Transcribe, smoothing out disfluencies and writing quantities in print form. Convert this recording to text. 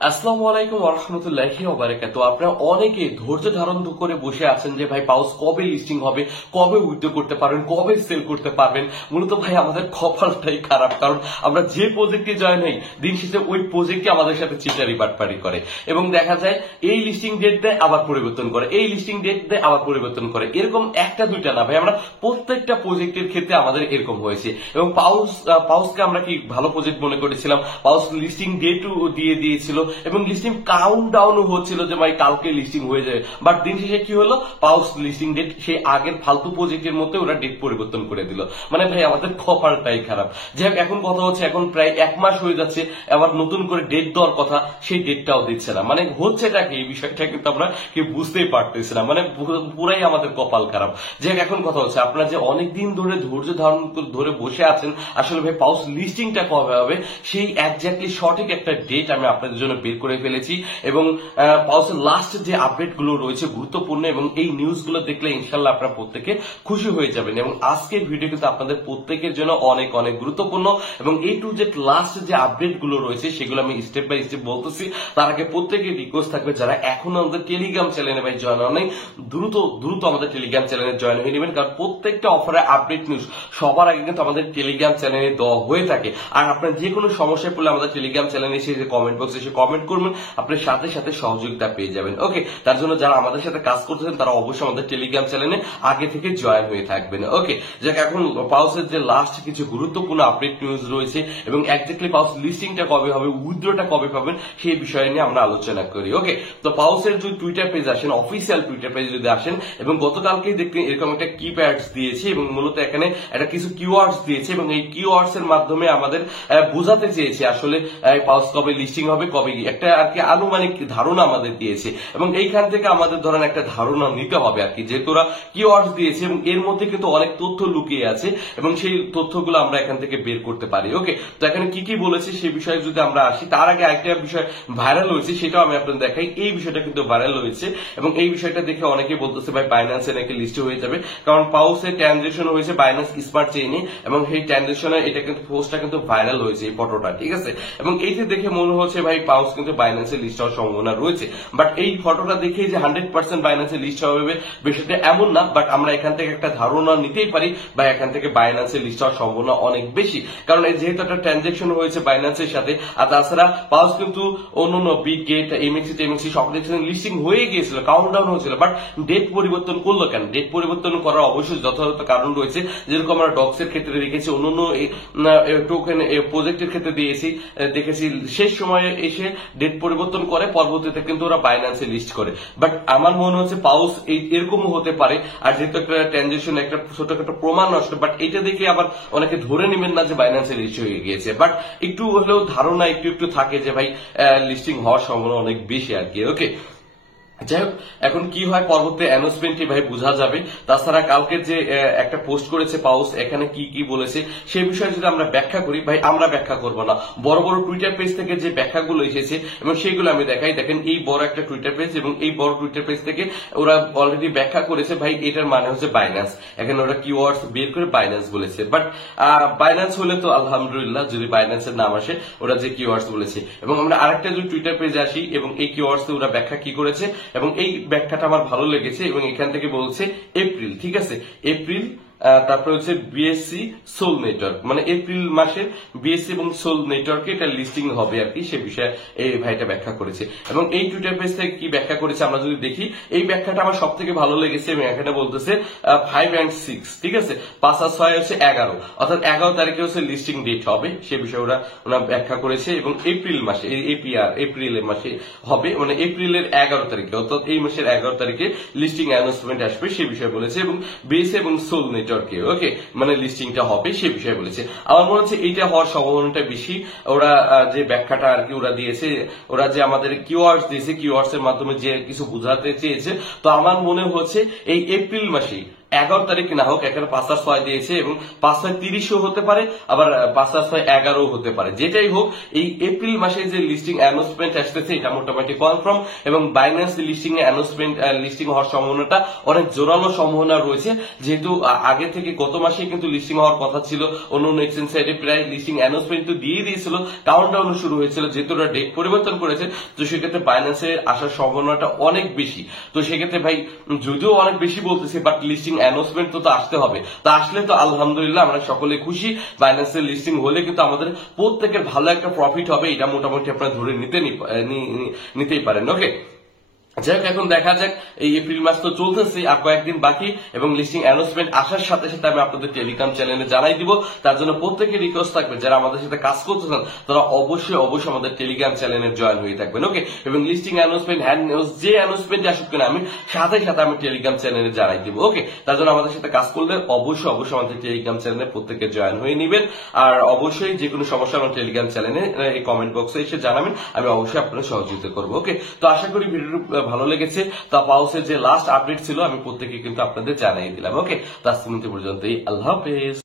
আসসালামু আলাইকুম ওয়া রাহমাতুল্লাহি ওয়া বারাকাতুহু। আপনারা অনেকে ধৈর্য ধারণ করে বসে আছেন যে ভাই পাউস কবে লিস্টিং হবে, কবে উইথড্র করতে পারবেন, কবে সেল করতে পারবেন। মূলত ভাই আমাদের কপালটাই খারাপ, কারণ আমরা যে প্রজেক্টে জয়েন হই দিন শেষে ওই প্রজেক্টই আমাদের সাথে চিটারি বাটপারি করে এবং দেখা যায় এই লিস্টিং ডেট দেয় আবার পরিবর্তন করে, এই লিস্টিং ডেট দেয় আবার পরিবর্তন করে। এরকম একটা দুইটা না ভাই, আমরা প্রত্যেকটা প্রজেক্টের ক্ষেত্রে আমাদের এরকম হয়েছে। এবং পাউসকে আমরা কি ভালো প্রজেক্ট মনে করেছিলাম, পাউস লিস্টিং ডেটও দিয়ে দিয়েছিল এবং লিস্টিং কাউন্ট ডাউন হচ্ছিল যে ভাই কালকে লিস্টিং হয়ে যাবে। বাট দিন শেষে কি হলো, পাউস লিস্টিং ডেট সেই আগের ফালতু প্রজেক্টের মধ্যে ওরা ডেট পরিবর্তন করে দিল। মানে ভাই আমাদের কপালটাই খারাপ। যাই হোক, এখন কথা হচ্ছে এখন প্রায় 1 মাস হয়ে যাচ্ছে, আবার নতুন করে ডেট দেওয়ার কথা, সেই ডেটটাও দিচ্ছে না। মানে হচ্ছেটা কি, এই বিষয়টা কিন্তু আমরা কি বুঝতেই পারতেছি না। মানে পুরাই আমাদের কপাল খারাপ। যাই হোক, এখন কথা হচ্ছে আপনারা যে অনেকদিন ধরে ধৈর্য ধারণ ধরে বসে আছেন, আসলে ভাই পাউস লিস্টিংটা কবে হবে সেই একজাক্টলি সঠিক একটা ডেট আমি আপনাদের জন্য বের করে ফেলেছি। এবং পাউসের লাস্ট যে আপডেট গুলো রয়েছে গুরুত্বপূর্ণ, এবং এই নিউজ গুলো দেখলে ইনশাল্লাহ আপনারা প্রত্যেকে খুশি হয়ে যাবেন। এবং আজকের ভিডিও কিন্তু আপনাদের প্রত্যেকের জন্য অনেক অনেক গুরুত্বপূর্ণ, এবং এই টু জেড লাস্ট যে আপডেট গুলো রয়েছে সেগুলো আমি স্টেপ বাই স্টেপ বলতেছি। তার আগে প্রত্যেকের রিকোয়েস্ট থাকবে যারা এখনো আমাদের টেলিগ্রাম চ্যানেলে ভাই জয়েন হন নাই, দ্রুত দ্রুত আমাদের টেলিগ্রাম চ্যানেলে জয়েন হয়ে নেবেন, কারণ প্রত্যেকটা অফারের আপডেট নিউজ সবার আগে কিন্তু আমাদের টেলিগ্রাম চ্যানেলে দেওয়া হয়ে থাকে। আর আপনার যে কোনো সমস্যায় পড়লে আমাদের টেলিগ্রাম চ্যানেলে এসে যে কমেন্ট বক্সে এসে কমেন্ট করবেন, আপনার সাথে সাথে সহযোগিতা পেয়ে যাবেন। ওকে, তার জন্য যারা আমাদের সাথে কাজ করতেছেন তারা অবশ্যই আমাদের টেলিগ্রাম চ্যানেলে আগে থেকে জয়েন হয়ে থাকবেন। ওকে, যাক এখন পাউসের যে লাস্ট কিছু গুরুত্বপূর্ণ আপডেট নিউজ রয়েছে এবং একজাক্টলি পাউস লিস্টিংটা কবে হবে, উইথড্রটা কবে পাবেন সেই বিষয় নিয়ে আমরা আলোচনা করি। ওকে, তো পাউসের যে টুইটার পেজ আসেন, অফিসিয়াল টুইটার পেজ যদি আসেন, এবং গতকালকেই দেখতে এরকম একটা কিপ্যাডস দিয়েছে এবং মূলত এখানে একটা কিছু কিওয়ার্ডস দিয়েছে এবং এই কিওয়ার্ডস এর মাধ্যমে আমাদের বোঝাতে চেয়েছে আসলে পাউস কবে লিস্টিং হবে, কবে একটা আর কি আনুমানিক ধারণা আমাদের দিয়েছে। এবং এইখান থেকে আমাদের ধরেন একটা ধারণা নিতে হবে আর কি, যেহেতু ওরা কিওয়ার্ডস দিয়েছে এবং এর মধ্যে কিন্তু অনেক তথ্য লুকিয়ে আছে এবং সেই তথ্যগুলো আমরা এখান থেকে বের করতে পারি। ওকে, তো এখানে কি কি বলেছে সেই বিষয়ে যদি আমরা আসি, তার আগে আরেকটা বিষয় ভাইরাল হয়েছে সেটাও আমি আপনাদের দেখাই। এই বিষয়টা কিন্তু ভাইরাল হয়েছে এবং এই বিষয়টা দেখে অনেকেই বলতেছে ভাই বাইন্যান্সে নাকি লিস্ট হয়ে যাবে, কারণ পাউসে ট্রানজেকশন হয়েছে বাইন্যান্স স্মার্ট চেইনে এবং সেই ট্রানজেকশনে এটা কিন্তু পোস্টটা কিন্তু ভাইরাল হয়েছে, এই ফটোটা, ঠিক আছে। এবং এইটা দেখে মনে হচ্ছে ভাই পাউস কিন্তু বাইন্যান্সে লিস্ট হওয়ার সম্ভাবনা রয়েছে। বাট এই ফটোটা দেখে যে 100% বাইন্যান্সে লিস্ট হবে বিষয়টা এমন না, বাট আমরা এখান থেকে একটা ধারণা নিতেই পারি বা এখান থেকে বাইন্যান্সে লিস্ট হওয়ার সম্ভাবনা অনেক বেশি, কারণ যেহেতু একটা ট্রানজেকশন হয়েছে বাইন্যান্সের সাথে। আর তাছাড়া পাউস কিন্তু অন্য বিগ গেট, এমএক্সি সব লিস্টিং হয়ে গিয়েছিল, কাউন্টডাউন হয়েছিল, বাট ডেট পরিবর্তন করলো কেন? ডেট পরিবর্তন করার অবশ্যই যথাযথ কারণ রয়েছে, যেরকম আমরা ডক্সের ক্ষেত্রে দেখেছি, অন্যান্য টোকেন প্রজেক্টের ক্ষেত্রে দেখেছি শেষ সময়ে এসে ডেট পরিবর্তন করে, পরবর্তীতে কিন্তু ওরা বাইন্যান্সে লিস্ট করে। বাট আমার মনে হচ্ছে পাউস এরকমও হতে পারে। আর যেহেতু একটা ট্রানজেকশন একটা ছোটখাটো প্রমাণ নষ্ট, বাট এটা দেখে আবার অনেকে ধরে নেবেন না যে বাইন্যান্সে লিস্ট হয়ে গিয়েছে, বাট একটু হলেও ধারণা একটু একটু থাকে যে ভাই লিস্টিং হওয়ার সম্ভাবনা অনেক বেশি আর কি। ওকে, যাই হোক, এখন কি হয় পরবর্তী অ্যানাউন্সমেন্টই ভাই বোঝা যাবে। তাছাড়া কালকে যে একটা পোস্ট করেছে পাউস, এখানে কি কি বলেছে সেই বিষয়ে যদি আমরা ব্যাখ্যা করি, ভাই আমরা ব্যাখ্যা করব না, বড় বড় টুইটার পেজ থেকে যে ব্যাখ্যাগুলো এসেছে এবং সেইগুলো আমি দেখাই। দেখেন এই বড় একটা টুইটার পেজ এবং এই বড় টুইটার পেজ থেকে ওরা অলরেডি ব্যাখ্যা করেছে ভাই এটার মানে হচ্ছে বাইন্যান্স। এখানে ওরা কিওয়ার্ডস বের করে বাইন্যান্স বলেছে, বাট বাইন্যান্স হলে তো আলহামদুলিল্লাহ, যদি বাইন্যান্সের নাম আসে ওরা যে কিওয়ার্ডস বলেছে। এবং আমরা আরেকটা যদি টুইটার পেজে আসি এবং এই কিওয়ার্ডস ওরা ব্যাখ্যা কি করেছে এবং এই ব্যাখ্যাটা আমার ভালো লেগেছে এবং এখান থেকে বলছে এপ্রিল, ঠিক আছে, এপ্রিল, তারপরে হচ্ছে বিএসসি সোল নেটওয়ার্ক, মানে এপ্রিল মাসের বিএসসি এবং সোল নেটওয়ার্কে এটা লিস্টিং হবে আর কি, সে বিষয়ে এই ভাইটা ব্যাখ্যা করেছে। এবং এই টুইটার পেজ থেকে কি ব্যাখ্যা করেছে আমরা যদি দেখি, এই ব্যাখ্যাটা আমার সব থেকে ভালো লেগেছে এবং এখানে বলতেছে 5 and 6, ঠিক আছে, 5 আর 6 হচ্ছে 11, অর্থাৎ 11 তারিখে হচ্ছে লিস্টিং ডেট হবে, সে বিষয়ে ওরা ব্যাখ্যা করেছে। এবং এপ্রিল মাসে এপ্রিলের মাসে হবে, মানে এপ্রিলের 11 তারিখে, অর্থাৎ এই মাসের 11 তারিখে লিস্টিং অ্যানাউন্সমেন্ট আসবে সে বিষয়ে বলেছে। এবং বিএসসি এবং সোল নেটওয়ার্ক, ওকে, মানে লিস্টিংটা হবে সে বিষয়ে বলেছে। আমার মনে হচ্ছে এইটা হওয়ার সম্ভাবনাটা বেশি। ওরা যে ব্যাখ্যাটা আর কি ওরা দিয়েছে, ওরা যে আমাদের কিওয়ার্ডস দিয়েছে, কিওয়ার্ডস এর মাধ্যমে যে কিছু বোঝাতে চেয়েছে, তো আমার মনে হচ্ছে এই এপ্রিল মাসে 11 তারিখ না হোক, এখানে 5/6 দিয়েছে এবং 5/6/30ও হতে পারে, আবার 5/6/11ও হতে পারে। যেটাই হোক, এই এপ্রিল মাসে যে লিস্টিং অ্যানাউন্সমেন্ট আসতেছে এটা মোটামুটি কনফার্ম, এবং বাইন্যান্স লিস্টিং এ অ্যানাউন্সমেন্ট লিস্টিং হওয়ার সম্ভাবনাটা অনেক জোরালো সম্ভাবনা রয়েছে, যেহেতু আগে থেকে গত মাসে কিন্তু লিস্টিং হওয়ার কথা ছিল। অন্য এক্সচেঞ্জ সাইডে প্রায় লিস্টিং অ্যানাউন্সমেন্ট তো দিয়ে দিয়েছিল, কাউন্টডাউন শুরু হয়েছিল, যেহেতু ওরা ডেট পরিবর্তন করেছে, তো সেক্ষেত্রে বাইন্যান্সে আসার সম্ভাবনাটা অনেক বেশি। তো সেক্ষেত্রে ভাই যদিও অনেক বেশি বলতেছি, বাট লিস্টিং অ্যানাউন্সমেন্ট তো আসতে হবে, তো আসলে তো আলহামদুলিল্লাহ আমরা সকলে খুশি। বাইন্যান্সের লিস্টিং হলে কিন্তু আমাদের প্রত্যেকের ভালো একটা প্রফিট হবে, এটা মোটামুটি আপনারা ধরে নিতেই পারেন। ওকে, যাই হোক, এখন দেখা যাক, এই এপ্রিল মাস তো চলতেছে, আর কয়েকদিন বাকি, এবং লিস্টিং অ্যানাউন্সমেন্ট আসার সাথে সাথে আমি আপনাদের টেলিগ্রাম চ্যানেলে জানাই দিব। তার জন্য প্রত্যেকের রিকোয়েস্ট থাকবে, যারা আমাদের সাথে কাজ করতে চান তারা অবশ্যই আমাদের টেলিগ্রাম চ্যানেলে জয়েন হয়ে থাকবেন। ওকে, এবং লিস্টিং অ্যানাউন্সমেন্ট, হ্যান্ড নিউজ, যে অ্যানাউন্সমেন্ট আসুক কিনা আমি সাথে আমি টেলিগ্রাম চ্যানেলে জানাই দিব। ওকে, তার জন্য আমাদের সাথে কাজ করলে অবশ্যই আমাদের টেলিগ্রাম চ্যানেলে প্রত্যেকে জয়েন হয়ে নেবেন। আর অবশ্যই যে কোনো সমস্যা আমার টেলিগ্রাম চ্যানেলে এই কমেন্ট বক্সে এসে জানাবেন, আমি অবশ্যই আপনাদের সহযোগিতা করবো। ওকে, তো আশা করি ভিডিওটি ভালো লেগেছে। তা পাউসের যে লাস্ট আপডেট ছিল আমি প্রত্যেকে কিন্তু আপনাদের জানাই দিলাম। ওকে, তো আজকে পর্যন্তই, আল্লাহ হাফেজ।